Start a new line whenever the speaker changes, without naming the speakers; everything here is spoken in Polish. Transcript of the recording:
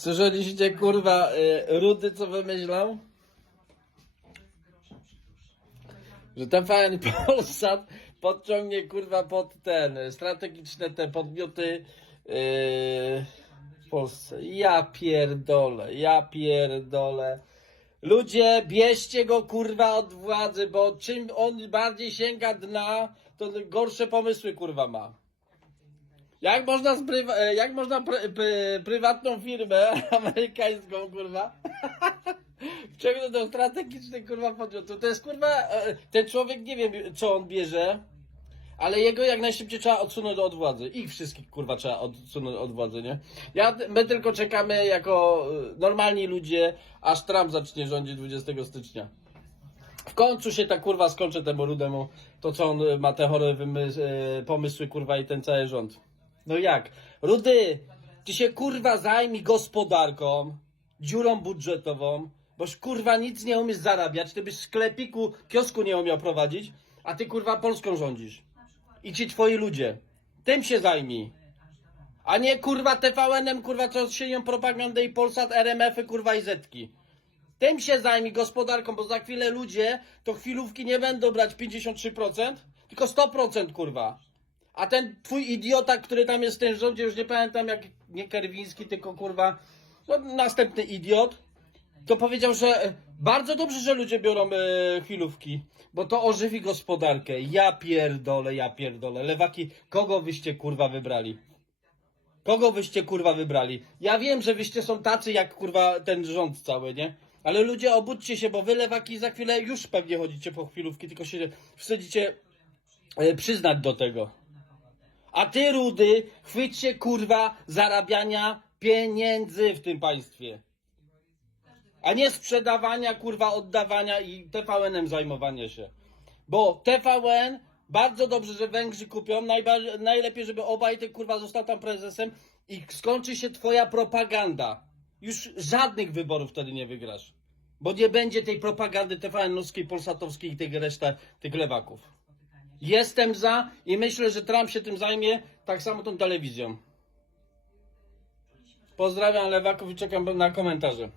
Słyszeliście kurwa y, Rudy co wymyślał? Że TVN Polsat podciągnie kurwa pod ten y, strategiczne te podmioty yy, w Polsce. Ja pierdolę, ja pierdolę. Ludzie, bierzcie go kurwa od władzy, bo czym on bardziej sięga dna, to gorsze pomysły kurwa ma. Jak można, z prywa- e, jak można pry, pry, prywatną firmę amerykańską, kurwa, wciągnąć do strategicznych, kurwa, podmiotu? To jest, kurwa, e, ten człowiek, nie wiem, co on bierze, ale jego jak najszybciej trzeba odsunąć od władzy. Ich wszystkich, kurwa, trzeba odsunąć od władzy, nie? Ja, my tylko czekamy jako e, normalni ludzie, aż Trump zacznie rządzić 20 stycznia. W końcu się ta kurwa skończy temu rudemu, to co on ma te chore wymys- pomysły, kurwa, i ten cały rząd. No jak? Rudy, ty się kurwa zajmij gospodarką, dziurą budżetową, boś kurwa nic nie umiesz zarabiać, ty byś sklepiku, kiosku nie umiał prowadzić, a ty kurwa Polską rządzisz. I ci twoi ludzie. Tym się zajmij. A nie kurwa TVN-em, kurwa co sienią propagandę i Polsat, RMF-y, kurwa i Zetki. Tym się zajmij gospodarką, bo za chwilę ludzie to chwilówki nie będą brać 53%, tylko 100% kurwa. A ten twój idiota, który tam jest w tym rządzie, już nie pamiętam jak, nie Kerwiński, tylko kurwa, no następny idiot, to powiedział, że e, bardzo dobrze, że ludzie biorą e, chwilówki, bo to ożywi gospodarkę. Ja pierdolę, ja pierdolę. Lewaki, kogo wyście kurwa wybrali? Kogo wyście kurwa wybrali? Ja wiem, że wyście są tacy jak kurwa ten rząd cały, nie? Ale ludzie obudźcie się, bo wy lewaki za chwilę już pewnie chodzicie po chwilówki, tylko się wstydzicie e, przyznać do tego. A ty, Rudy, chwyć się kurwa zarabiania pieniędzy w tym państwie. A nie sprzedawania, kurwa, oddawania i TVN-em zajmowania się. Bo TVN, bardzo dobrze, że Węgrzy kupią, najlepiej, żeby obaj ty kurwa został tam prezesem i skończy się twoja propaganda. Już żadnych wyborów wtedy nie wygrasz. Bo nie będzie tej propagandy TVN-owskiej, polsatowskiej i tych reszta, tych lewaków. Jestem za i myślę, że Trump się tym zajmie, tak samo tą telewizją. Pozdrawiam lewaków i czekam na komentarze.